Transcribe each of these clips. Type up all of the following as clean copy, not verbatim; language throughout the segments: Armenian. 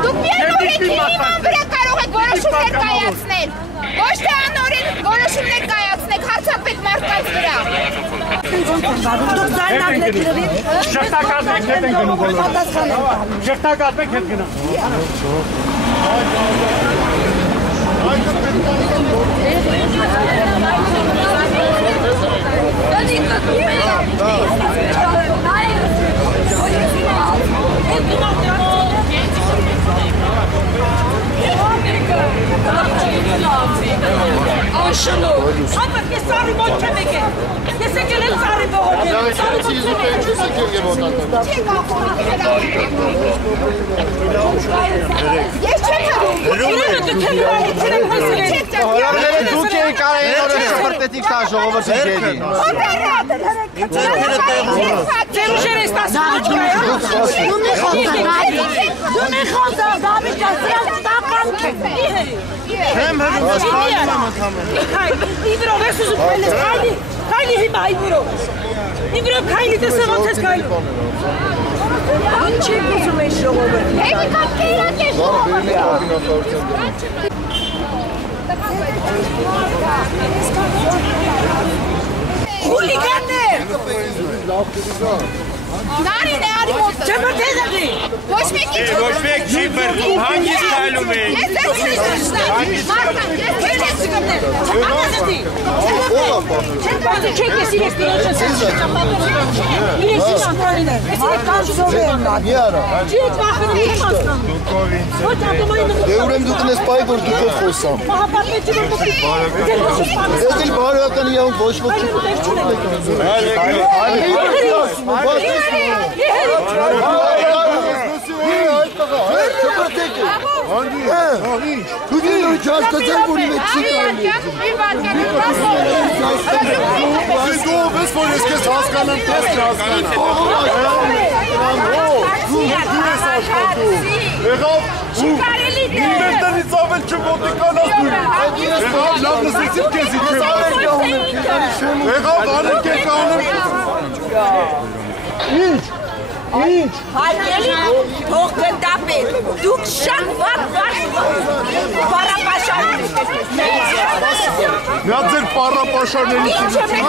Դուք միայն իման վրա կարող եք որոշումներ կայացնել, ոչ թե անօրեն որոշումներ կայացնեք հարձակվեք մարդկանց վրա։ Դուք զայնագնեք լվին։ Շղթակազմեք հետ են գնում բոլորը։ Շղթակազմեք հետ գնում։ Anşalo, ama ne sarı mont kemike, ne sekelim sarı boğuk. Նարին է արի մոտը։ Չեմ բրտեզակի։ Ոչ մեկ չի բրտում, հանգիստ հայլում է։ Ես ես մարդան, ես ես չգտնեմ։ Չեմ բարձր չեք ես իրեք տիրոջը իրեք շանտարին է։ Ես իրեք կանչով եմ նա։ Չի եք վախնում եմ ասկանում։ Ոչ ատոմային նմուտ։ Դե ուրեմ դուք նես պայի, որ դուքով խոսամ։ Մահապատմեցի, որ դուք Ես էլ բարոյական իրավունք ոչ ոք Ինտերնետից ավել չմոտիկանաս դուրի։ Եղավ լավ լսեցիք կեզի չեմ։ Եղավ անենք եք անեմ։ Ինչ։ Ինչ։ Հայելի թող գնդապել, դուք շատ վատ պարապաշարներ եք։ Նա ձեր պարապաշարների Ինչ եմ եք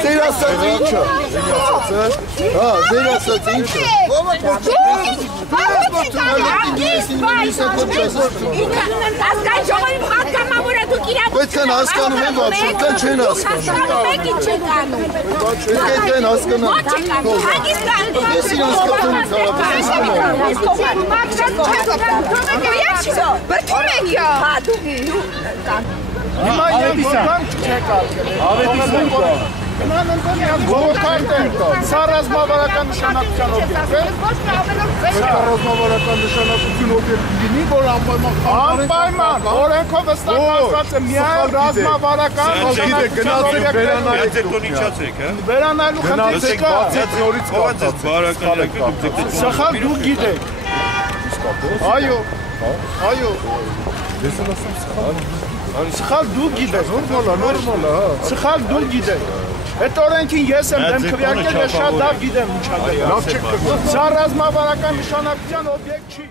Ձեր ասած ինչը։ Ձեր ասած ինչը։ Պետք են հասկանում են, ոչ շուտան չեն հասկանում։ Պետք են հասկանան։ Ես իրան հասկանում Բրթում եք յա։ Հիմա իրան որքան չեք արկել։ Նման ընդոնյան գողոքարտ են տալ, սա ռազմավարական նշանակության օբյեկտ է։ Ռազմավարական նշանակություն օբյեկտ լինի, որ անպայման օրենքով վստահված է միայն ռազմավարական Գիտեք, գնացեք վերանալու խնդիր կա։ Սխալ դուք գիտեք։ Այո, այո։ Սխալ դուք գիտեք, նորմալ է։ Սխալ դուք գիտեք։ Այդ օրենքին ես եմ դեմ քվեարկել, ես շատ լավ գիտեմ ինչ ա դրա։ Սա ռազմավարական նշանակության օբյեկտ չի։